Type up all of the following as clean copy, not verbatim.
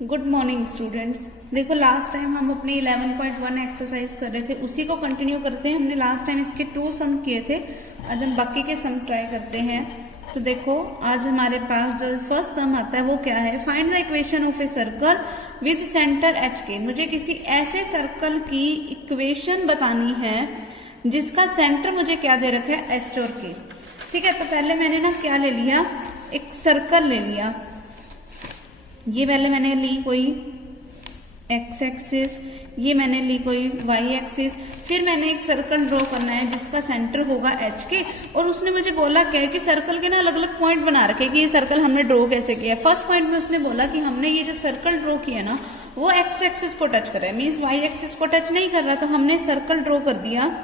Good morning students. देखो last time हम अपने 11.1 एक्सरसाइज कर रहे थे, उसी को कंटिन्यू करते हैं। हमने लास्ट टाइम इसके 2 सम किए थे, आज हम बाकी के सम ट्राई करते हैं। तो देखो आज हमारे पास जो फर्स्ट सम आता है वो क्या है, find the equation of a circle with centre H के। मुझे किसी ऐसे सर्कल की इक्वेशन बतानी है जिसका सेंटर मुझे क्या दे रखा है, एच और के। ठीक है, तो पहले मैंने ना क्या ले लिया, एक सर्कल ले लिया। ये पहले मैंने ली कोई एक्स एक्सिस, ये मैंने ली कोई वाई एक्सिस, फिर मैंने एक सर्कल ड्रॉ करना है जिसका सेंटर होगा एच के। और उसने मुझे बोला क्या है कि सर्कल के ना अलग अलग पॉइंट बना रखे कि ये सर्कल हमने ड्रॉ कैसे किया। फर्स्ट पॉइंट में उसने बोला कि हमने ये जो सर्कल ड्रॉ किया ना वो एक्स एक्सिस को टच कर रहा है, मीन्स वाई एक्सिस को टच नहीं कर रहा। तो हमने सर्कल ड्रॉ कर दिया,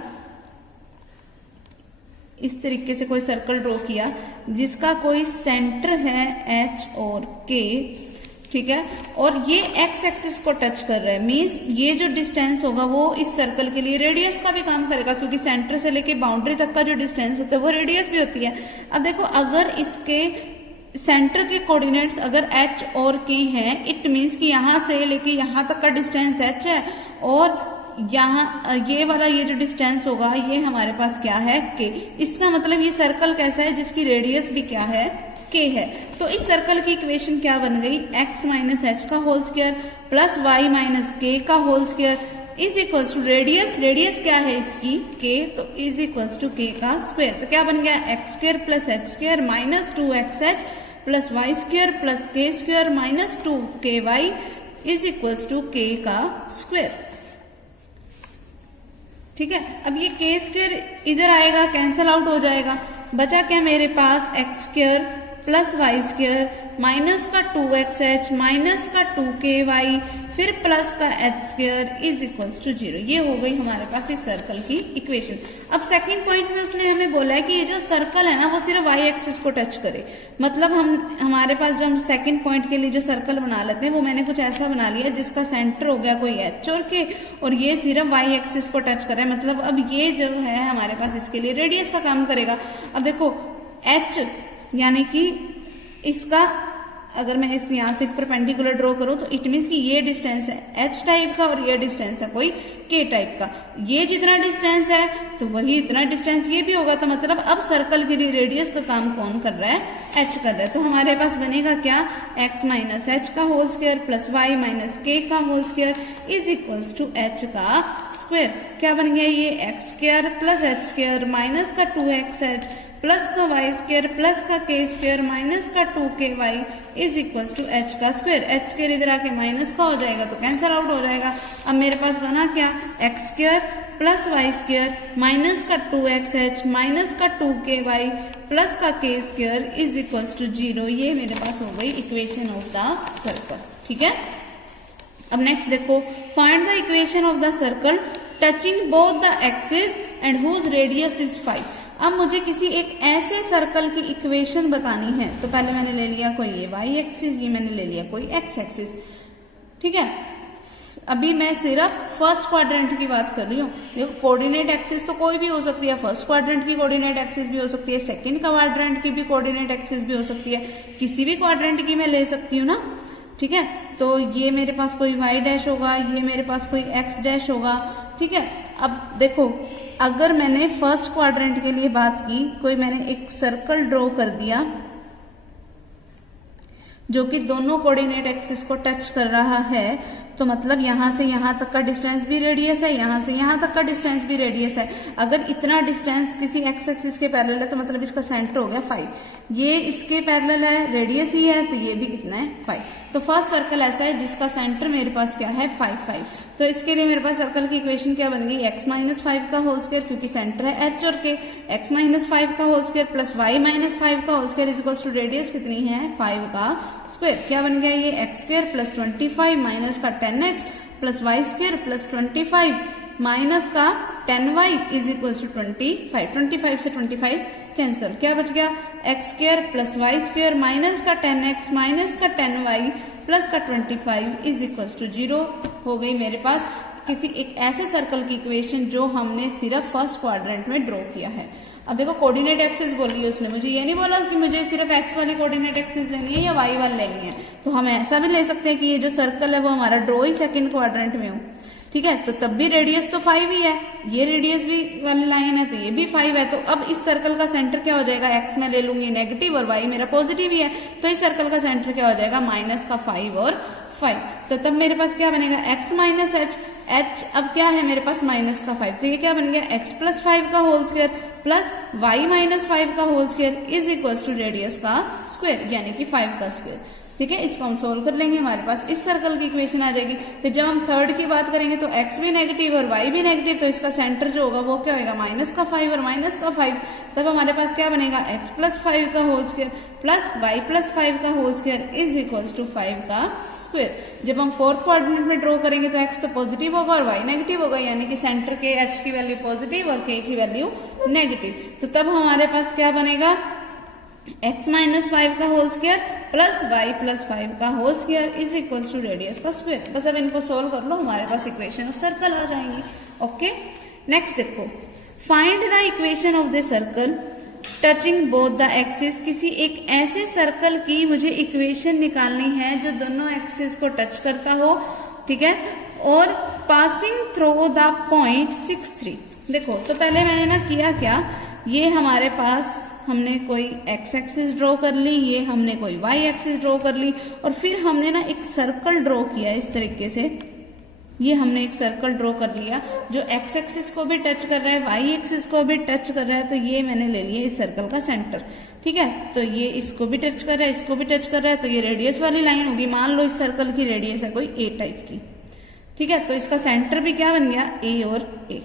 इस तरीके से कोई सर्कल ड्रॉ किया जिसका कोई सेंटर है एच और के। ठीक है, और ये एक्स एक्सिस को टच कर रहा है, मीन्स ये जो डिस्टेंस होगा वो इस सर्कल के लिए रेडियस का भी काम करेगा, क्योंकि सेंटर से लेके बाउंड्री तक का जो डिस्टेंस होता है वो रेडियस भी होती है। अब देखो अगर इसके सेंटर के कोऑर्डिनेट्स अगर एच और के हैं, इट मीन्स कि यहां से लेके यहां तक का डिस्टेंस एच है और यहाँ ये वाला ये जो डिस्टेंस होगा ये हमारे पास क्या है, के। इसका मतलब ये सर्कल कैसा है जिसकी रेडियस भी क्या है, के है। तो इस सर्कल की इक्वेशन क्या बन गई, एक्स माइनस एच का whole square plus y minus k का whole square is equals to radius. Radius क्या है इसकी, के, तो इज इक्वल्स टू के का स्क्वायर। तो क्या बन गया, x square plus h square minus 2xh plus y square plus k square minus 2ky is equals to k का स्क्वायर। ठीक है, अब ये के स्क्वायर इधर आएगा, कैंसल आउट हो जाएगा। बचा क्या मेरे पास, x square plus y square minus का 2xh माइनस का 2ky फिर प्लस का h square is equals to 0। ये हो गई हमारे पास इस सर्कल की इक्वेशन। अब सेकंड पॉइंट में उसने हमें बोला है कि ये जो सर्कल है ना वो सिर्फ y एक्सिस को टच करे। मतलब हमारे पास जो हम सेकंड पॉइंट के लिए जो सर्कल बना लेते हैं वो मैंने कुछ ऐसा बना लिया जिसका सेंटर हो गया कोई h और k, और ये सिर्फ y एक्सिस को टच करे। मतलब अब ये जो है हमारे पास इसके लिए रेडियस का काम करेगा। अब देखो h यानी कि इसका अगर मैं इस यहाँ से परपेंडिकुलर ड्रॉ करूं तो इट मीन्स कि ये डिस्टेंस है एच टाइप का और ये डिस्टेंस है कोई के टाइप का। ये जितना डिस्टेंस है तो वही इतना डिस्टेंस ये भी होगा। तो मतलब अब सर्कल के लिए रेडियस का काम कौन कर रहा है, एच कर रहा है। तो हमारे पास बनेगा क्या, एक्स माइनस एच का whole square plus y minus k का whole square is equals to h का स्क्वायर। क्या बन गया, ये x square plus h square minus का 2xh प्लस का वाई स्क्वायर प्लस का के स्क्वायर माइनस का 2ky is equals to h का स्क्वायर। एच स्क्वायर इधर आके माइनस का हो जाएगा तो कैंसल आउट हो जाएगा। अब मेरे पास बना क्या, x square plus y square minus का 2xh माइनस का 2ky प्लस का के स्क्वायर इज इक्वल्स टू 0। ये मेरे पास हो गई इक्वेशन ऑफ द सर्कल। ठीक है, अब नेक्स्ट देखो, find the equation of the circle touching both the axis and whose radius is 5। अब मुझे किसी एक ऐसे सर्कल की इक्वेशन बतानी है। तो पहले मैंने ले लिया कोई ये वाई एक्सिस, ये मैंने ले लिया कोई एक्स एक्सिस। ठीक है, अभी मैं सिर्फ फर्स्ट क्वाड्रेंट की बात कर रही हूँ। देखो कोऑर्डिनेट एक्सिस तो कोई भी हो सकती है, फर्स्ट क्वाड्रेंट की कोऑर्डिनेट एक्सिस भी हो सकती है, सेकंड क्वाड्रेंट की भी कोऑर्डिनेट एक्सिस भी हो सकती है, किसी भी क्वाड्रेंट की मैं ले सकती हूँ ना। ठीक है, तो ये मेरे पास कोई वाई डैश होगा, ये मेरे पास कोई एक्स डैश होगा। ठीक है, अब देखो अगर मैंने फर्स्ट क्वाड्रेंट के लिए बात की, कोई मैंने एक सर्कल ड्रॉ कर दिया जो कि दोनों कोऑर्डिनेट एक्सिस को टच कर रहा है, तो मतलब यहां से यहां तक का डिस्टेंस भी रेडियस है, यहां से यहां तक का डिस्टेंस भी रेडियस है। अगर इतना डिस्टेंस किसी एक्स एक्सिस के पैरेलल है तो मतलब इसका सेंटर हो गया 5। ये इसके पैरेलल है, रेडियस ही है, तो ये भी कितना है 5। तो फर्स्ट सर्कल ऐसा है जिसका सेंटर मेरे पास क्या है 5। तो इसके लिए मेरे पास सर्कल की इक्वेशन क्या बन गई, एक्स माइनस 5 का होल स्क्वायर, क्योंकि सेंटर है एच और के, एक्स माइनस 5 का whole square plus y minus 5 का whole square is equals to radius कितनी है 5 का स्क्वायर। क्या बन गया, ये एक्स स्क्वायर प्लस 25 माइनस का 10x plus y square plus 25 minus का 10y इज इक्वल्स टू 25। 25 से 25 कैंसिल, क्या बच गया, x square plus y square minus का 10x माइनस का 10y प्लस का 25 इज इक्वल्स टू 0 हो गई मेरे पास किसी एक ऐसे सर्कल की इक्वेशन जो हमने सिर्फ फर्स्ट क्वाड्रेंट में ड्रॉ किया है। अब देखो कोऑर्डिनेट एक्सिस बोली है उसने, मुझे ये नहीं बोला कि मुझे सिर्फ एक्स वाली कोऑर्डिनेट एक्सिस लेनी है या वाई वाली लेनी है, तो हम ऐसा भी ले सकते हैं कि ये जो सर्कल है वो हमारा ड्रॉ ही सेकंड क्वाड्रेंट में हो, ठीक है, तो तब भी रेडियस तो 5 ही है, ये रेडियस भी वाली लाइन है तो ये भी 5 है। तो अब इस सर्कल का सेंटर क्या हो जाएगा, एक्स में ले लूंगी नेगेटिव और वाई मेरा पॉजिटिव ही है, तो इस सर्कल का सेंटर क्या हो जाएगा -5 और 5। तो तब मेरे पास क्या बनेगा x माइनस एच अब क्या है मेरे पास -5, तो ये क्या बन गया x प्लस 5 का whole square plus y minus 5 का whole square is equal to radius का स्क्वायर यानी कि 5 का स्क्वायर। ठीक है, इसको हम सोल्व कर लेंगे, हमारे पास इस सर्कल की इक्वेशन आ जाएगी। फिर जब हम थर्ड की बात करेंगे तो x भी नेगेटिव और y भी नेगेटिव, तो इसका सेंटर जो होगा वो क्या होगा -5 और -5, तब हमारे पास क्या बनेगा x प्लस 5 का whole square plus y plus 5 का whole square is equal to 5 का स्क्वायर। जब हम फोर्थ क्वाड्रेंट में ड्रॉ करेंगे तो x तो पॉजिटिव होगा और y नेगेटिव होगा, यानी कि सेंटर के h की वैल्यू पॉजिटिव और k की वैल्यू नेगेटिव, तो तब हमारे पास क्या बनेगा x माइनस 5 का whole square plus y plus 5 का whole square is equal to radius का स्क्वायर। बस अब इनको सोल्व कर लो, हमारे पास इक्वेशन ऑफ सर्कल आ जाएंगी। ओके, नेक्स्ट देखो, find the equation of the circle touching both the axis. किसी एक ऐसे सर्कल की मुझे इक्वेशन निकालनी है जो दोनों एक्सिस को टच करता हो, ठीक है, और पासिंग थ्रू द पॉइंट 6, 3। देखो तो पहले मैंने ना किया क्या, ये हमारे पास हमने कोई x एक्सिस ड्रॉ कर ली, ये हमने कोई y एक्सिस ड्रॉ कर ली, और फिर हमने ना एक सर्कल ड्रॉ किया इस तरीके से, ये हमने एक सर्कल ड्रॉ कर लिया जो x एक्सिस को भी टच कर रहा है, y एक्सिस को भी टच कर रहा है, तो ये मैंने ले लिया इस सर्कल का सेंटर। ठीक है, तो ये इसको भी टच कर रहा है, इसको भी टच कर रहा है, तो ये रेडियस वाली लाइन होगी। मान लो इस सर्कल की रेडियस है कोई a टाइप की, ठीक है, तो इसका सेंटर भी क्या बन गया a और a।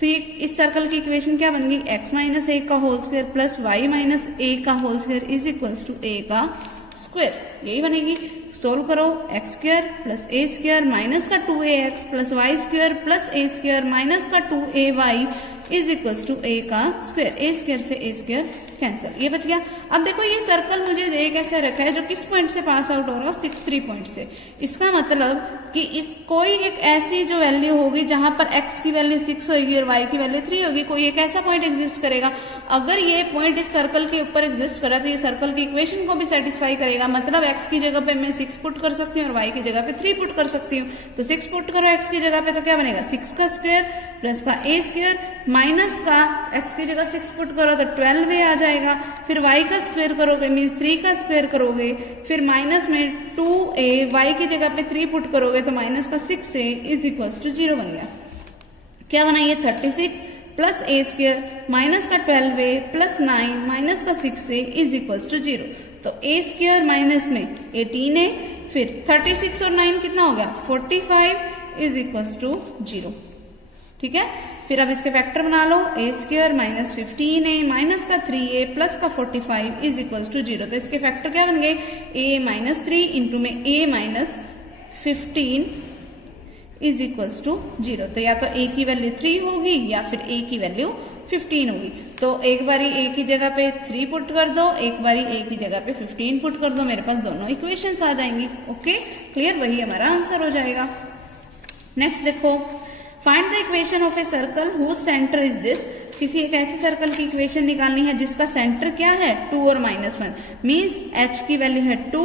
तो ये इस सर्कल की इक्वेशन क्या बन गई, x माइनस ए का whole square plus y minus a का whole square is equals to a का स्क्वायर, यही बनेगी। सोल्व करो, x square plus a square minus का 2ax plus y square plus a square minus का 2ay is equals to a का square. a square से a square cancel, ये बच गया। अब देखो ये सर्कल मुझे दे कैसे रखा है जो किस पॉइंट से पास आउट हो रहा है, 6, 3 पॉइंट से। इसका मतलब कि इस कोई एक ऐसी जो वैल्यू होगी जहां पर x की वैल्यू 6 होगी और y की वैल्यू 3 होगी, कोई एक ऐसा पॉइंट एग्जिस्ट करेगा। अगर ये पॉइंट इस सर्कल के ऊपर एग्जिस्ट करा तो ये सर्कल की इक्वेशन को भी सेटिस्फाई करेगा। मतलब x की जगह पे मैं 6 पुट कर सकती हूँ और y की जगह पे 3 पुट कर सकती हूँ। तो 6 पुट करो x की जगह पे तो क्या बनेगा, 6 का स्क्वायर प्लस का a स्क्वायर माइनस का x की जगह 6 पुट करो तो 12a आ जाएगा। फिर y का स्क्वायर करोगे मीन्स 3 का स्क्वायर करोगे, फिर माइनस में 2a, y की जगह पे 3 पुट करोगे तो माइनस का 6a इज इक्वल टू 0 बन गया। क्या बना ये 36 प्लस a स्क्वायर माइनस का 12a प्लस 9 माइनस का 6a इज इक्वल टू 0। तो a स्क्वायर माइनस में 18a, फिर 36 और 9 कितना हो गया 45 इज इक्वल टू 0। ठीक है, फिर अब इसके फैक्टर बना लो, a square minus 15a minus का 3a प्लस का 45 इज इक्वल टू 0। तो इसके फैक्टर क्या बन गए, a माइनस 3 इंटू में a minus 15 is equal to 0। तो या तो a की वैल्यू 3 होगी या फिर a की वैल्यू 15 होगी। तो एक बारी a की जगह पे 3 पुट कर दो, एक बारी a की जगह पे 15 पुट कर दो, मेरे पास दोनों इक्वेशंस आ जाएंगी। ओके क्लियर, वही हमारा आंसर हो जाएगा। नेक्स्ट देखो, find the equation of a circle whose centre is this. किसी एक ऐसे सर्कल की इक्वेशन निकालनी है जिसका सेंटर क्या है 2 और -1, मीन्स h की वैल्यू है 2,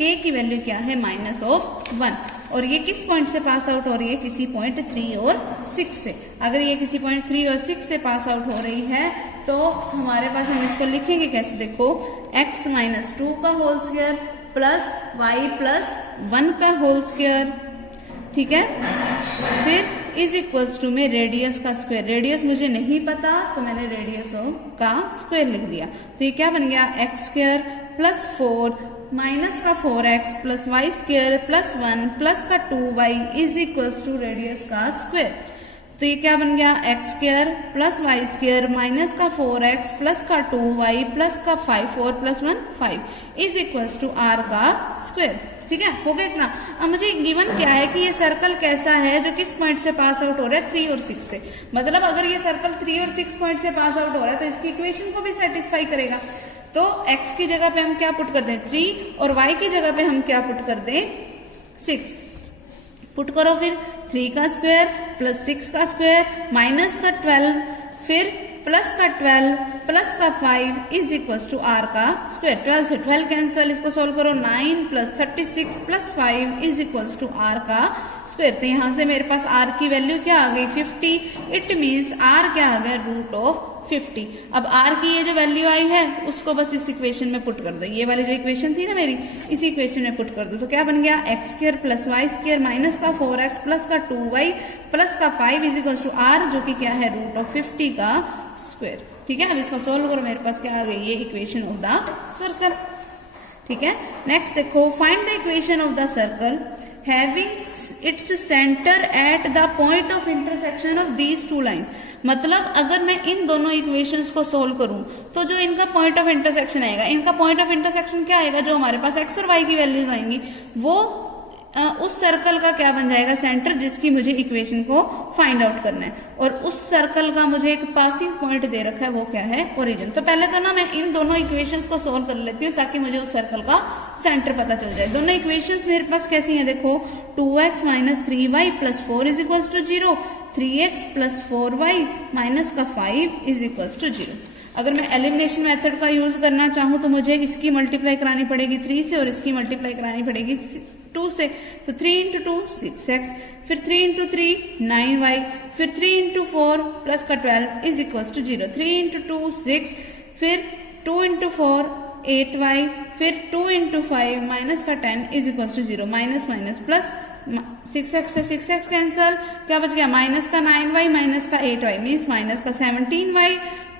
k की वैल्यू क्या है -1, और ये किस पॉइंट से पास आउट हो रही है, किसी पॉइंट 3 और 6 से। अगर ये किसी पॉइंट 3 और 6 से पास आउट हो रही है तो हमारे पास हम इसको लिखेंगे कैसे, देखो x माइनस 2 का whole square plus y plus 1 का होल स्क्वायर, ठीक है, फिर इज इक्वल्स टू में रेडियस का स्क्वायर। रेडियस मुझे नहीं पता तो मैंने रेडियस का स्क्वायर लिख दिया। तो ये क्या बन गया, एक्स स्क्वायर प्लस 4 माइनस का 4x plus y square plus 1 plus का 2y is equals to radius का स्क्वायर। तो ये क्या बन गया, x square plus y square minus का 4x प्लस का 2y प्लस का 4 plus 1 5 is equals to r का स्क्वायर। ठीक है, हो गया इतना। अब मुझे गिवन क्या है कि ये सर्कल कैसा है जो किस पॉइंट से पास आउट हो रहा है 3 और 6 से। मतलब अगर ये सर्कल 3 और 6 पॉइंट से पास आउट हो रहा है तो इसकी इक्वेशन को भी सेटिस्फाई करेगा। तो x की जगह पे हम क्या पुट कर दें 3 और y की जगह पे हम क्या पुट कर दें 6। पुट करो फिर 3 का स्क्वायर प्लस 6 का स्क्वायर माइनस का 12 फिर प्लस का 12 प्लस का 5 इज इक्वल टू आर का स्क्वायर। 12 से 12 कैंसल, इसको सोल्व करो 9 plus 36 plus 5 is equal to r का स्क्वायर। तो यहां से मेरे पास आर की वैल्यू क्या आ गई 50। इट मीन्स आर क्या आ गया रूट ऑफ 50। अब आर की ये जो वैल्यू आई है उसको बस इस इक्वेशन में पुट कर दो। ये वाली जो इक्वेशन थी ना मेरी, इसी इक्वेशन में पुट कर दो। तो क्या बन गया x square plus y square minus का 4x प्लस का 2y प्लस का 5 इज इक्वल टू आर, जो कि क्या है रूट ऑफ 50 का स्क्वायर। ठीक है, अब इसको सोल्व करो, मेरे पास क्या आ गई ये इक्वेशन ऑफ द सर्कल। ठीक है, नेक्स्ट देखो, find the equation of the circle having its centre at the point of intersection of these two lines. मतलब अगर मैं इन दोनों इक्वेशंस को सोल्व करूं तो जो इनका पॉइंट ऑफ इंटरसेक्शन आएगा, इनका पॉइंट ऑफ इंटरसेक्शन क्या आएगा, जो हमारे पास एक्स और वाई की वैल्यूज आएंगी वो उस सर्कल का क्या बन जाएगा सेंटर, जिसकी मुझे इक्वेशन को फाइंड आउट करना है। और उस सर्कल का मुझे एक पासिंग पॉइंट दे रखा है, वो क्या है ओरिजिन। तो पहले तो ना मैं इन दोनों इक्वेशंस को सोल्व कर लेती हूँ ताकि मुझे उस सर्कल का सेंटर पता चल जाए। दोनों इक्वेशंस मेरे पास कैसी हैं देखो, 2x minus 3y plus 4 is equal to 0, 3x plus 4y minus का 5 इज इक्वल टू 0। अगर मैं एलिमिनेशन मेथड का यूज करना चाहूँ तो मुझे इसकी मल्टीप्लाई करानी पड़ेगी 3 से और इसकी मल्टीप्लाई करानी पड़ेगी 2 से। तो 3 इंटू 2 6x, फिर 3 इंटू 3 9y, फिर 3 इंटू 4 प्लस का 12 इज इक्वल टू 0, 3 इंटू 2 6, फिर 2 इंटू 4 8y, फिर 2 इंटू 5 माइनस का 10 is equal to 0, minus minus plus 6x से 6x कैंसल, क्या बच गया माइनस का 9y माइनस का 8y मीन्स माइनस का 17y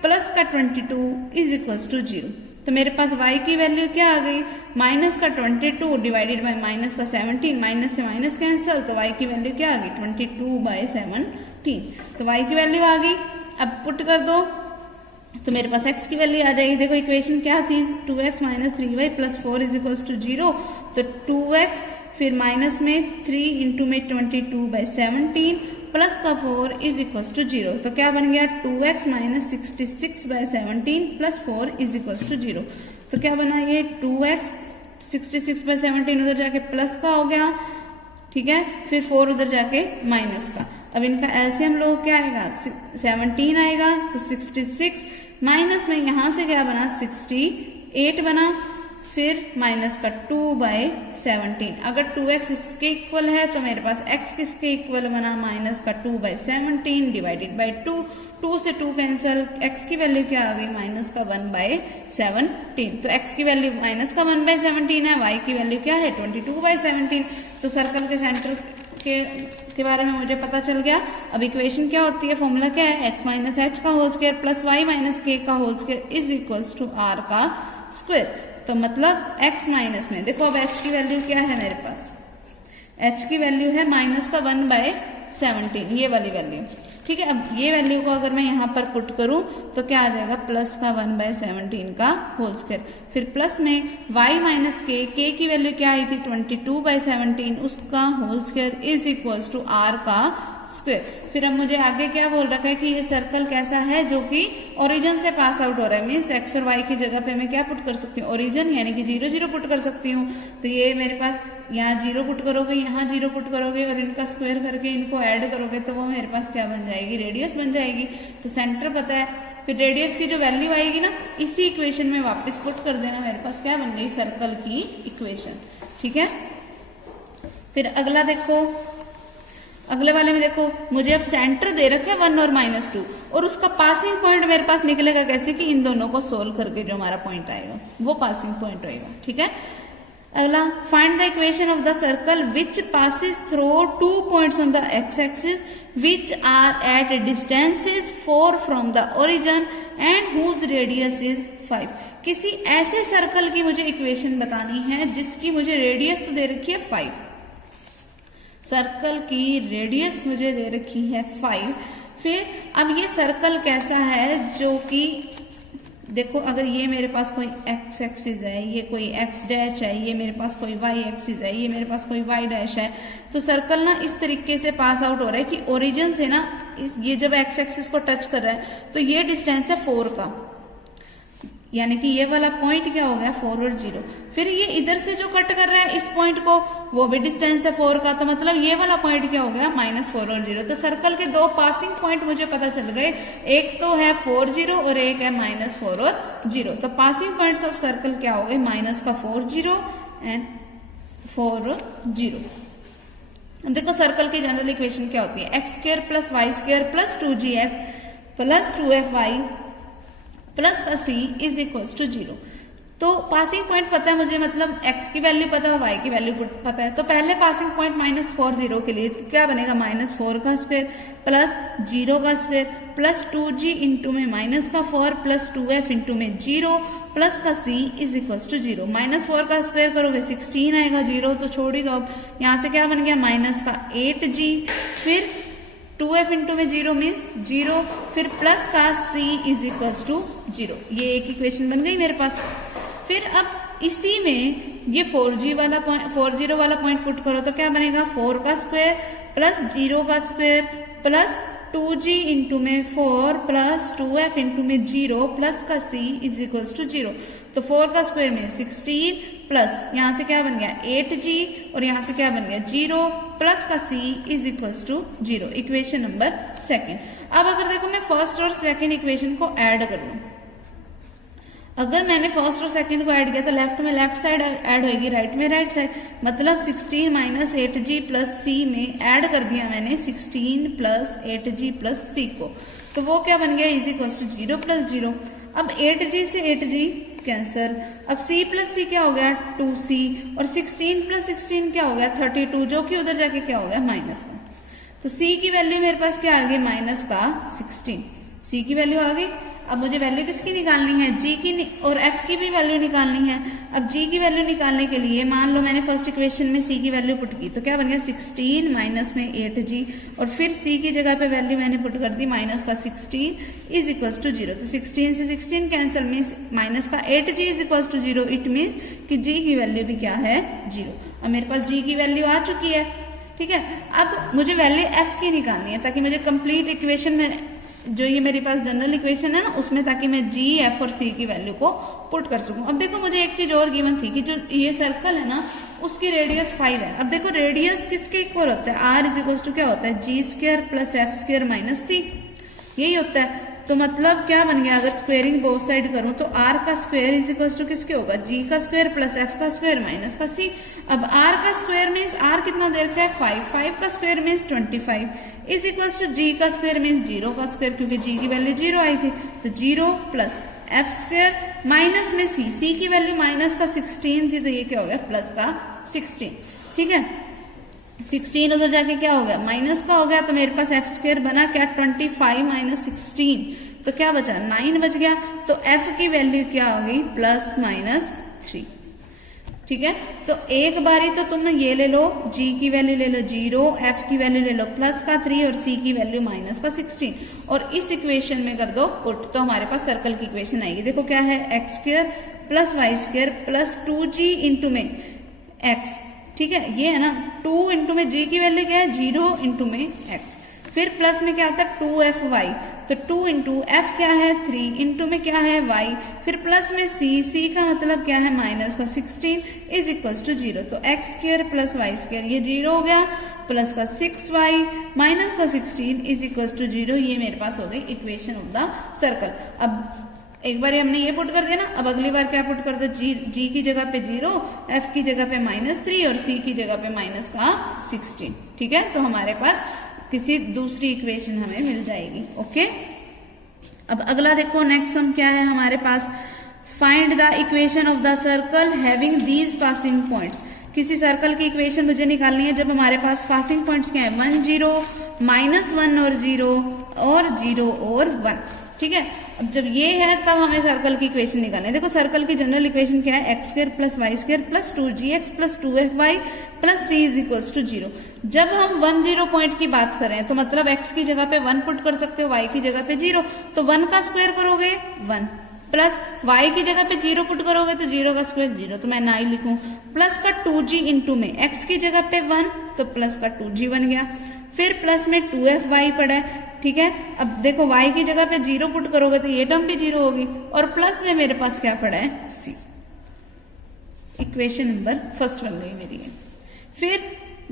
प्लस का 22 इज इक्वल टू 0। तो मेरे पास y की वैल्यू क्या आ गई, माइनस का 22 डिवाइडेड बाय माइनस का 17, माइनस से माइनस कैंसल, तो y की वैल्यू क्या आ गई 22 बाय 17। तो y की वैल्यू आ गई। अब पुट कर दो तो मेरे पास x की वैल्यू आ जाएगी। देखो इक्वेशन क्या थी, 2x minus 3y plus 4 is equal to 0। तो 2x फिर माइनस में 3 इंटू में 22 बाय 17 प्लस का 4 इज इक्वल टू 0। तो क्या बन गया 2x minus 66 by 17 plus 4 is equal to 0। तो क्या बना ये 2x 66 बाय 17 उधर जाके प्लस का हो गया, ठीक है, फिर 4 उधर जाके माइनस का। अब इनका एलसीएम लो क्या आएगा 17 आएगा, तो 66 माइनस में यहां से क्या बना 68 बना, फिर माइनस का 2 बाय 17। अगर 2x इसके इक्वल है तो मेरे पास x किसके इक्वल बना माइनस का 2 बाय 17 डिवाइडेड बाय 2, 2 से 2 कैंसल, x की वैल्यू क्या आ गई माइनस का 1 बाय 17। तो x की वैल्यू माइनस का 1 बाय 17 है, y की वैल्यू क्या है 22 बाय 17। तो सर्कल के सेंटर के बारे में मुझे पता चल गया। अब इक्वेशन क्या होती है, फॉर्मूला क्या है, x माइनस एच का whole square plus y minus k का whole square is equals to r का स्क्वायर। तो मतलब x माइनस में देखो अब h की वैल्यू क्या है मेरे पास, h की वैल्यू है माइनस का 1 बाय 17, ये वाली वैल्यू, ठीक है। अब ये वैल्यू को अगर मैं यहाँ पर पुट करूं तो क्या आ जाएगा प्लस का 1 बाय 17 का होल स्क्वायर, फिर प्लस में y माइनस के की वैल्यू क्या आई थी 22 बाय 17, उसका whole square is equals to r का स्क्वायर। फिर अब मुझे आगे क्या बोल रखा है कि ये सर्कल कैसा है जो कि ओरिजिन से पास आउट हो रहा है, मीन्स x और y की जगह पे मैं क्या पुट कर सकती हूँ ओरिजिन, यानी कि 0 0 पुट कर सकती हूँ। तो ये मेरे पास यहाँ 0 पुट करोगे, यहाँ 0 पुट करोगे और इनका स्क्वायर करके इनको ऐड करोगे तो वो मेरे पास क्या बन जाएगी रेडियस बन जाएगी। तो सेंटर पता है, फिर रेडियस की जो वैल्यू आएगी ना इसी इक्वेशन में वापस पुट कर देना, मेरे पास क्या बन गई सर्कल की इक्वेशन, ठीक है। फिर अगला देखो, अगले वाले में देखो मुझे अब सेंटर दे रखे 1 और -2 और उसका पासिंग पॉइंट मेरे पास निकलेगा कैसे कि इन दोनों को सोल्व करके जो हमारा पॉइंट आएगा वो पासिंग पॉइंट होएगा, ठीक है। अगला find the equation of the circle which passes through 2 points on the x axis which are at distances 4 from the origin and whose radius is 5। किसी ऐसे सर्कल की मुझे इक्वेशन बतानी है जिसकी मुझे रेडियस तो दे रखी है 5, सर्कल की रेडियस मुझे दे रखी है 5। फिर अब ये सर्कल कैसा है जो कि देखो अगर ये मेरे पास कोई x एक्सिस है, ये कोई x डैश है, ये मेरे पास कोई y एक्सिस है, ये मेरे पास कोई y डैश है, तो सर्कल ना इस तरीके से पास आउट हो रहा है कि ओरिजिन से ना ये जब x एक्सिस को टच कर रहा है तो ये डिस्टेंस है 4 का, यानी कि ये वाला पॉइंट क्या हो गया 4 और 0। फिर ये इधर से जो कट कर रहा है इस पॉइंट को वो भी डिस्टेंस है 4 का, तो मतलब ये वाला पॉइंट क्या हो गया -4 और 0। तो सर्कल के दो पासिंग पॉइंट मुझे पता चल गए, एक तो है 4 0 और एक है -4 और 0। तो पासिंग पॉइंट्स ऑफ सर्कल क्या हो गए -4 0 एंड 4 और 0। देखो सर्कल की जनरल इक्वेशन क्या होती है, x² + y² + 2gx + 2fy plus का c इज इक्वल टू 0। तो पासिंग पॉइंट पता है मुझे, मतलब x की वैल्यू पता है, y की वैल्यू पता है। तो पहले पासिंग पॉइंट -4 0 के लिए तो क्या बनेगा -4 का स्क्वायर प्लस 0 का स्क्वायर प्लस 2g इंटू में -4 प्लस 2f इंटू में 0 प्लस का c इज इक्वल टू 0। -4 का स्क्वायर करोगे 16 आएगा, 0 तो छोड़ ही दो। अब यहाँ से क्या बन गया -8g, फिर 2f इंटू में 0 मीन्स 0, फिर प्लस का c इज इक्वल टू 0। ये एक इक्वेशन बन गई मेरे पास। फिर अब इसी में ये 40 वाला पॉइंट पुट करो तो क्या बनेगा 4 का स्क्वायर प्लस 0 का स्क्वायर प्लस 2g इंटू में 4 प्लस 2f इंटू में 0 प्लस का c इज इक्वल टू 0। तो 4 का स्क्वायर में 16 प्लस यहाँ से क्या बन गया 8g और यहाँ से क्या बन गया 0 प्लस का c is equal to 0। Equation number second. अब अगर देखो मैं फर्स्ट और सेकंड इक्वेशन को ऐड कर लूं, अगर मैंने फर्स्ट और सेकंड को ऐड किया तो लेफ्ट में लेफ्ट साइड ऐड होगी, राइट में राइट साइड, मतलब 16 - 8g प्लस c में ऐड कर दिया मैंने 16 प्लस 8g प्लस c को, तो वो क्या बन गया इज इक्वल टू 0 प्लस 0। अब 8g से 8g कैंसर, अब c प्लस c क्या हो गया 2c और 16 प्लस 16 क्या हो गया 32, जो कि उधर जाके क्या हो गया माइनस का। तो c की वैल्यू मेरे पास क्या आ गई -16, c की वैल्यू आ गई। अब मुझे वैल्यू किसकी निकालनी है g की और f की भी वैल्यू निकालनी है। अब g की वैल्यू निकालने के लिए मान लो मैंने फर्स्ट इक्वेशन में c की वैल्यू पुट की, तो क्या बन गया 16 माइनस में 8g और फिर c की जगह पे वैल्यू मैंने पुट कर दी -16 इज इक्वल टू 0। तो 16 से 16 cancel means -8g is equal to 0। It means कि g की वैल्यू भी क्या है 0। अब मेरे पास g की वैल्यू आ चुकी है, ठीक है। अब मुझे वैल्यू f की निकालनी है ताकि मुझे कंप्लीट इक्वेशन में जो ये मेरे पास जनरल इक्वेशन है ना उसमें, ताकि मैं g, f और c की वैल्यू को पुट कर सकूं। अब देखो मुझे एक चीज और गिवन थी कि जो ये सर्कल है ना उसकी रेडियस 5 है। अब देखो रेडियस किसके इक्वल होता है, r इज इक्वल टू क्या होता है g² plus f² minus c, यही होता है। तो मतलब क्या बन गया, अगर स्क्वेयरिंग बोथ साइड करूं तो r का स्क्वायर इज इक्वल टू किसके होगा g का स्क्वायर प्लस f का स्क्वायर माइनस का c। अब r का स्क्वायर मीन्स r कितना देर का है 5 का square means 25 is equal to g का स्क्वायर मीन्स 0 का स्क्वायर, क्योंकि g की वैल्यू 0 आई थी। तो 0 प्लस f² माइनस में c की वैल्यू -16 थी, तो ये क्या हो गया प्लस का 16, ठीक है। 16 उधर जाके क्या हो गया माइनस का हो गया, तो मेरे पास f² बना क्या 25 - 16, तो क्या बचा 9 बच गया। तो f की वैल्यू क्या हो गई +-3, ठीक है। तो एक बारी तो तुम ये ले लो, g की वैल्यू ले लो 0, f की वैल्यू ले लो +3 और c की वैल्यू -16 और इस इक्वेशन में कर दो पुट, तो हमारे पास सर्कल की इक्वेशन आएगी। देखो क्या है x² + y² + 2g इंटू में x, ठीक है, ये है ना 2 इंटू में g की वैल्यू क्या है 0 इंटू में x, फिर प्लस में क्या आता है 2fy, तो 2 इंटू f क्या है 3 इंटू में क्या है y, फिर प्लस में c का मतलब क्या है -16 इज इक्वल टू 0। तो x² प्लस y² ये 0 हो गया, प्लस का 6y माइनस का 16 इज इक्वल टू 0। ये मेरे पास हो गई इक्वेशन ऑफ द सर्कल। अब एक बार हमने ये पुट कर दिया ना, अब अगली बार क्या पुट कर दो, g की जगह पे 0, f की जगह पे -3 और c की जगह पे -16, ठीक है। तो हमारे पास किसी दूसरी इक्वेशन हमें मिल जाएगी, ओके। अब अगला देखो नेक्स्ट सम क्या है हमारे पास, find the equation of the circle having these passing points. किसी सर्कल की इक्वेशन मुझे निकालनी है जब हमारे पास पासिंग पॉइंट्स क्या है 1 0 -1 और 0 और 0 और 1, ठीक है। अब जब ये है तब हमें सर्कल की इक्वेशन निकालनी है। देखो सर्कल की जनरल इक्वेशन क्या है x² + y² + 2gx + 2fy + c is equal to 0। जब हम 1 0 पॉइंट की बात करें तो मतलब x की जगह पे 1 पुट कर सकते हो, y की जगह पे 0, तो 1 का स्क्वायर करोगे 1 प्लस y की जगह पे 0 पुट करोगे तो 0 का स्क्वायर 0, तो मैं ना ही लिखूं, प्लस का 2g इंटू में x की जगह पे 1 तो प्लस का 2g बन गया, फिर प्लस में 2fy पड़ा है, ठीक है। अब देखो y की जगह पे 0 पुट करोगे तो ये टर्म भी 0 होगी, और प्लस में मेरे पास क्या पड़ा है c। इक्वेशन नंबर फर्स्ट बन गई मेरी। फिर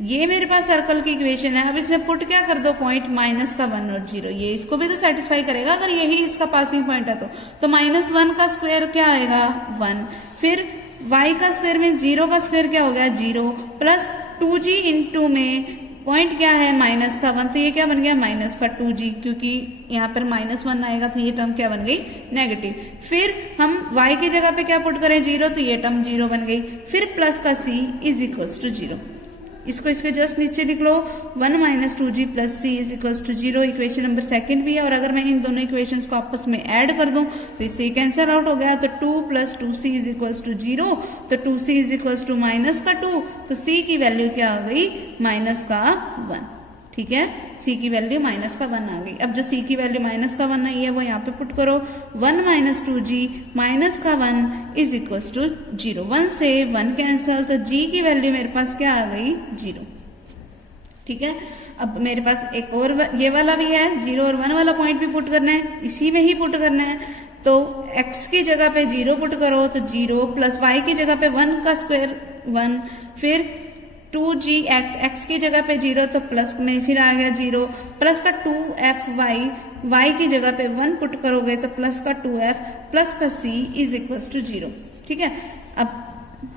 ये मेरे पास सर्कल की इक्वेशन है, अब इसमें पुट क्या कर दो पॉइंट माइनस का 1 और 0, ये इसको भी तो सेटिस्फाई करेगा अगर यही इसका पासिंग पॉइंट है तो -1 का स्क्वायर क्या आएगा 1, फिर y का स्क्वायर में 0 का स्क्वायर क्या हो गया 0, प्लस 2g इंटू में पॉइंट क्या है माइनस का 1, तो ये क्या बन गया माइनस का 2g, क्योंकि यहाँ पर -1 आएगा तो ये टर्म क्या बन गई नेगेटिव। फिर हम y की जगह पे क्या पुट करें 0, तो ये टर्म 0 बन गई, फिर प्लस का c इज इक्वल्स टू 0। इसको इसके जस्ट नीचे लिख लो 1 - 2g plus c is equals to 0। Equation number second भी है, और अगर मैं इन दोनों इक्वेशंस को आपस में ऐड कर दूं तो इससे कैंसिल आउट हो गया, तो 2 + 2c इज इक्वल्स टू 0, तो 2c इज इक्वल्स टू -2, तो c की वैल्यू क्या हो गई -1, ठीक है। c की वैल्यू -1 आ गई। अब जो c की वैल्यू -1 आई है वो यहाँ पे पुट करो, 1 - 2g -1 इज इक्वल्स टू 0, 1 से 1 कैंसल, तो g की वैल्यू मेरे पास क्या आ गई 0, ठीक है। अब मेरे पास एक और ये वाला भी है, 0 और 1 वाला पॉइंट भी पुट करना है, इसी में ही पुट करना है, तो x की जगह पे 0 पुट करो तो 0, प्लस y की जगह पे 1 का स्क्वायर 1, फिर 2gx, x की जगह पे 0 तो प्लस में फिर आ गया 0, प्लस का 2fy, y की जगह पे 1 पुट करोगे तो प्लस का 2f, प्लस का c इज इक्वल्स टू 0, ठीक है। अब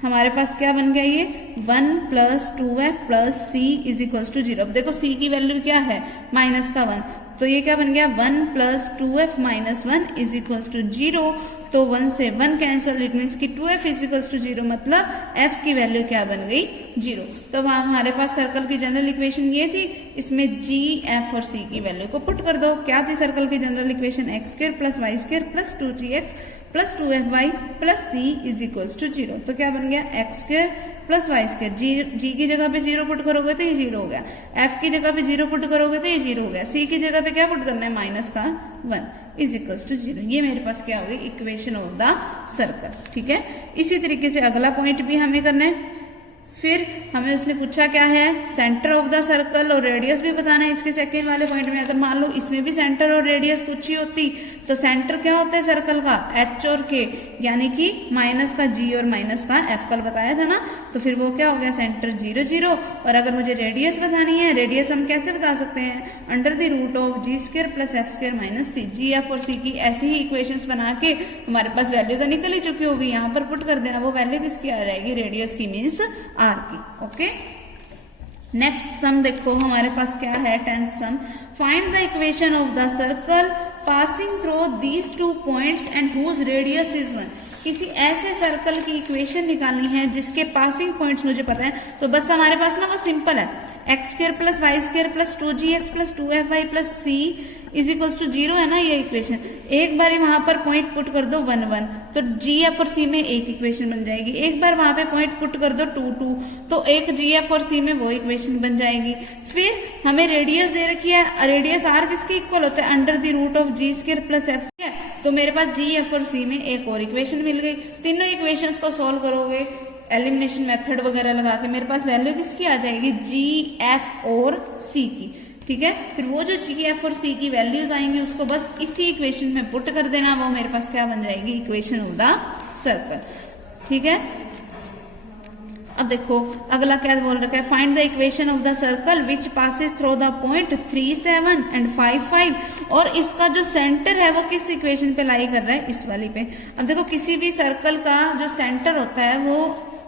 हमारे पास क्या बन गया ये 1 + 2f + c is equals to 0। अब देखो c की वैल्यू क्या है -1, तो ये क्या बन गया 1 + 2f - 1 इज इक्वल्स टू 0, तो 1 से 1 कैंसल, इट मीन्स कि 2f इज इक्वल्स टू 0, मतलब f की वैल्यू क्या बन गई 0। तो वहां हमारे पास सर्कल की जनरल इक्वेशन ये थी, इसमें g, f और c की वैल्यू को पुट कर दो। क्या थी सर्कल की general equation x² + y² + 2gx + 2fy + c is equals to 0, तो क्या बन गया x² + y², g की जगह पे 0 पुट करोगे तो ये 0 हो गया, f की जगह पे 0 पुट करोगे तो ये 0 हो गया, c की जगह पे क्या पुट करना है -1 इज इक्वल्स टू 0। ये मेरे पास क्या होगी इक्वेशन ऑफ द सर्कल, ठीक है। इसी तरीके से अगला पॉइंट भी हमें करना है। फिर हमें उसने पूछा क्या है सेंटर ऑफ द सर्कल और रेडियस भी बताना है। इसके सेकंड वाले पॉइंट में अगर मान लो इसमें भी सेंटर और रेडियस पूछी होती तो सेंटर क्या होता है सर्कल का h और k, यानी कि माइनस का g और माइनस का f कल बताया था ना, तो फिर वो क्या हो गया सेंटर 0 0। और अगर मुझे रेडियस बतानी है, रेडियस हम कैसे बता सकते हैं √of g² + f² - c, g, f और c की ऐसी ही इक्वेशंस बना के हमारे पास वैल्यू तो निकल ही चुकी होगी, यहाँ पर पुट कर देना, वो वैल्यू किसकी आ जाएगी रेडियस की, मीन्स r की, ओके। नेक्स्ट सम देखो हमारे पास क्या है 10th sum, find the equation of the circle passing through these 2 points and whose radius is 1। किसी ऐसे सर्कल की इक्वेशन निकालनी है जिसके पासिंग पॉइंट्स मुझे पता है, तो बस हमारे पास ना वो सिंपल है, x² + y² + 2gx + 2fy + c is equals to 0 है ना ये इक्वेशन। एक बार वहां पर पॉइंट पुट कर दो 1 1, तो g, f और c में एक इक्वेशन बन जाएगी। एक बार वहां पे पॉइंट पुट कर दो 2 2, तो एक g, f और c में वो इक्वेशन बन जाएगी। फिर हमें रेडियस दे रखी है, रेडियस r किसके इक्वल होता है √of g² + f, तो मेरे पास g, f और c में एक और इक्वेशन मिल गई। तीनों इक्वेशंस को सॉल्व करोगे एलिमिनेशन मेथड वगैरह लगा के, मेरे पास वैल्यू किसकी आ जाएगी g, f और c की, ठीक है। फिर वो जो g, f और c की वैल्यूज आएंगी उसको बस इसी इक्वेशन में पुट कर देना, वो मेरे पास क्या बन जाएगी इक्वेशन ऑफ द सर्कल, ठीक है। अब देखो अगला क्या बोल रखा है, find the equation of the circle which passes through the point 3 7 and 5 5, और इसका जो सेंटर है वो किस इक्वेशन पे लाई कर रहा है, इस वाली पे। अब देखो किसी भी सर्कल का जो सेंटर होता है वो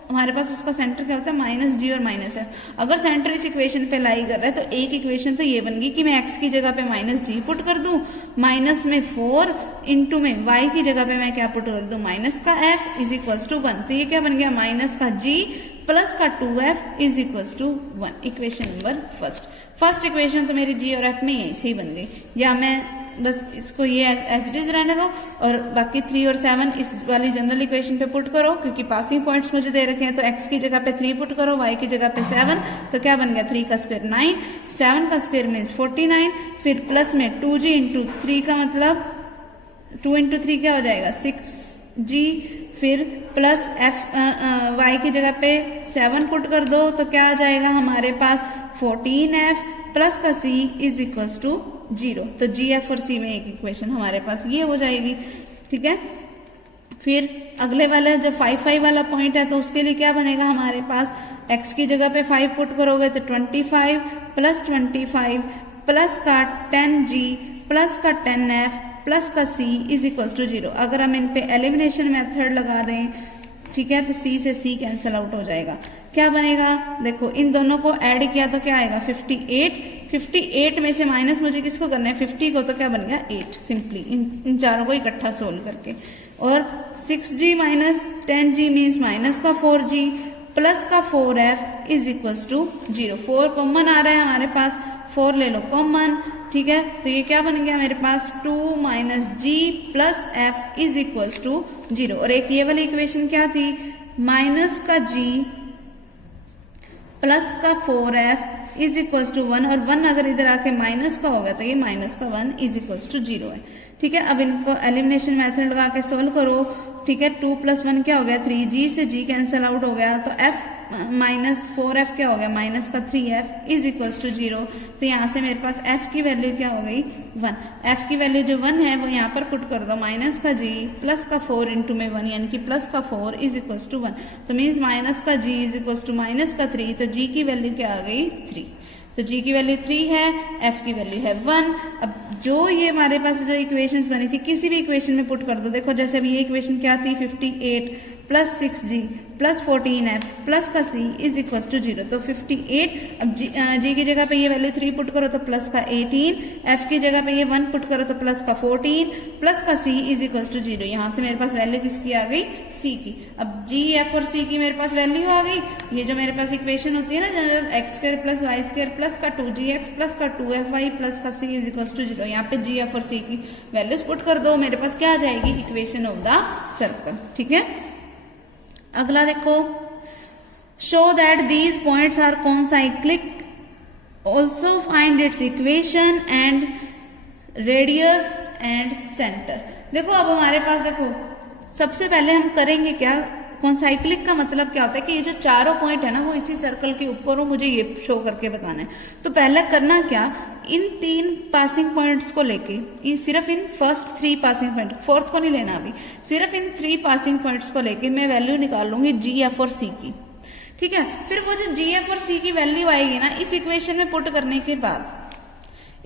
हमारे पास उसका सेंटर क्या होता है -g और -f। अगर सेंटर इस इक्वेशन पे लाई कर रहा है तो एक इक्वेशन तो ये बन गई कि मैं x की जगह पे -g पुट कर दूं, माइनस में 4 इंटू में y की जगह पे मैं क्या पुट कर दूं -f इज इक्वल्स टू 1, तो ये क्या बन गया -g प्लस का 2f is equals to 1। Equation number first equation तो मेरी g और f में ऐसे ही बन गई, या मैं बस इसको ये एज इट इज रहने दो और बाकी 3 और 7 इस वाली जनरल इक्वेशन पे पुट करो, क्योंकि पासिंग पॉइंट्स मुझे दे रखे हैं। तो x की जगह पे 3 पुट करो, y की जगह पे 7, तो क्या बन गया 3 का स्क्वायर 9, 7 का स्क्वायर मीन्स 49, फिर प्लस में 2g इंटू 3 का मतलब 2 इंटू 3 क्या हो जाएगा 6g, फिर प्लस y की जगह पे 7 पुट कर दो तो क्या आ जाएगा हमारे पास 14f प्लस का c इज इक्वल्स टू 0। तो जी एफ और सी में एक इक्वेशन हमारे पास ये हो जाएगी। ठीक है, फिर अगले वाला जो 5 5 वाला पॉइंट है तो उसके लिए क्या बनेगा हमारे पास, x की जगह पे 5 पुट करोगे तो 25 प्लस 25 प्लस का 10g प्लस का 10f प्लस का c इज इक्वल टू 0। अगर हम इन पे एलिमिनेशन मेथड लगा दें, ठीक है, तो c से c कैंसिल आउट हो जाएगा। क्या बनेगा, देखो इन दोनों को ऐड किया तो क्या आएगा 58, 58 में से माइनस मुझे किसको करना है 50 को, तो क्या बन गया 8 सिंपली इन चारों को इकट्ठा सोल्व करके। और 6g minus 10g means minus का 4g प्लस का 4f is equal to 0। 4 common आ रहा है हमारे पास, 4 ले लो कॉमन। ठीक है, तो ये क्या बन गया मेरे पास 2 minus g plus f is equal to 0। और एक ये वाली इक्वेशन क्या थी, माइनस का g प्लस का 4f इज इक्वल टू 1, और 1 अगर इधर आके माइनस का होगा तो ये माइनस का 1 इज इक्वल टू 0 है। ठीक है, अब इनको एलिमिनेशन मेथड लगा के सोल्व करो। ठीक है, 2 प्लस 1 क्या हो गया 3, g से g कैंसिल आउट हो गया, तो f माइनस 4f क्या हो गया माइनस का 3f इज इक्वल टू 0। तो यहाँ से मेरे पास f की वैल्यू क्या हो गई 1। f की वैल्यू जो 1 है वो यहाँ पर पुट कर दो, माइनस का g प्लस का 4 इंटू में 1 यानी कि प्लस का 4 इज इक्वल टू 1। तो मीन्स माइनस का g is equal to minus का 3, तो g की वैल्यू क्या आ गई 3। तो g की वैल्यू 3 है, f की वैल्यू है 1। अब जो ये हमारे पास जो इक्वेशंस बनी थी किसी भी इक्वेशन में पुट कर दो। देखो जैसे अभी ये इक्वेशन क्या थी 58 plus 6g plus 14f plus का c इज इक्वल टू 0। तो 58, अब g की जगह पे ये वैल्यू 3 पुट करो तो प्लस का 18, f की जगह पे ये 1 पुट करो तो प्लस का 14 प्लस का c इज इक्वल टू 0। यहाँ से मेरे पास वैल्यू किसकी आ गई c की। अब g, f और c की मेरे पास वैल्यू आ गई। ये जो मेरे पास इक्वेशन होती है ना general, x square plus y square plus का 2gx प्लस का 2fy प्लस का c इज इक्वल टू 0। यहाँ पे g, f और c की वैल्यूज पुट कर दो, मेरे पास क्या आ जाएगी इक्वेशन ऑफ द सर्कल। ठीक है, अगला देखो, show that these points are concyclic, also find its equation and radius and centre. देखो अब हमारे पास देखो सबसे पहले हम करेंगे क्या, कॉन्साइक्लिक का मतलब क्या होता है कि ये जो चारों पॉइंट है ना वो इसी सर्कल के ऊपर हो, मुझे ये शो करके बताना है। तो पहले करना क्या, इन 3 पासिंग पॉइंट्स को लेके, ये सिर्फ in first 3 passing point, fourth को नहीं लेना अभी, सिर्फ इन 3 पासिंग पॉइंट्स को लेके मैं वैल्यू निकाल लूंगी जी, एफ और सी की। ठीक है, फिर वो जो जी, एफ और सी की वैल्यू आएगी ना इस इक्वेशन में पुट करने के बाद,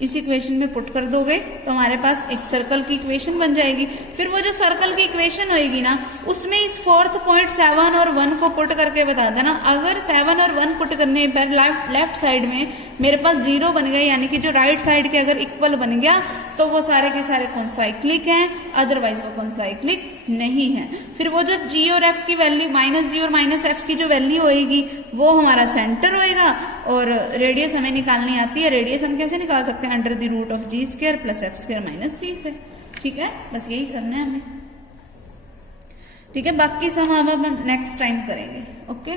इस इक्वेशन में पुट कर दोगे तो हमारे पास एक सर्कल की इक्वेशन बन जाएगी। फिर वो जो सर्कल की इक्वेशन होएगी ना उसमें इस फोर्थ पॉइंट 7 और 1 को पुट करके बता देना। अगर 7 और 1 पुट करने पर लेफ्ट साइड में मेरे पास 0 बन गया, यानी कि जो राइट साइड के अगर इक्वल बन गया तो वो सारे के सारे कॉन्साइक्लिक हैं, अदरवाइज वो कॉन्साइक्लिक नहीं है। फिर वो जो जी और एफ की वैल्यू, माइनस जी और माइनस एफ की जो वैल्यू होएगी वो हमारा सेंटर होएगा। और रेडियस हमें निकालनी आती है, रेडियस हम कैसे निकाल सकते हैं, under the root of g square plus f square minus c से। ठीक है, बस यही करना है हमें। ठीक है, बाकी सब हम नेक्स्ट टाइम करेंगे। ओके।